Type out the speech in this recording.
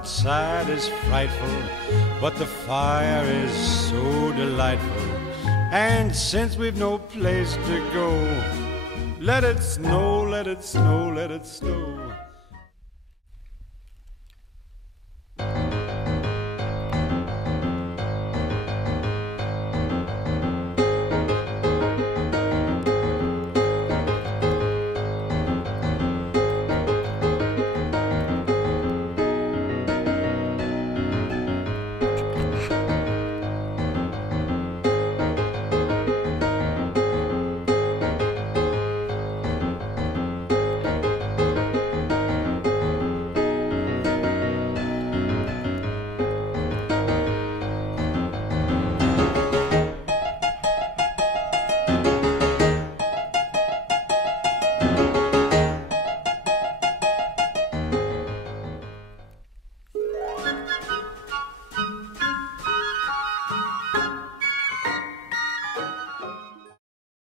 outside is frightful, but the fire is so delightful. And since we've no place to go, let it snow, let it snow, let it snow.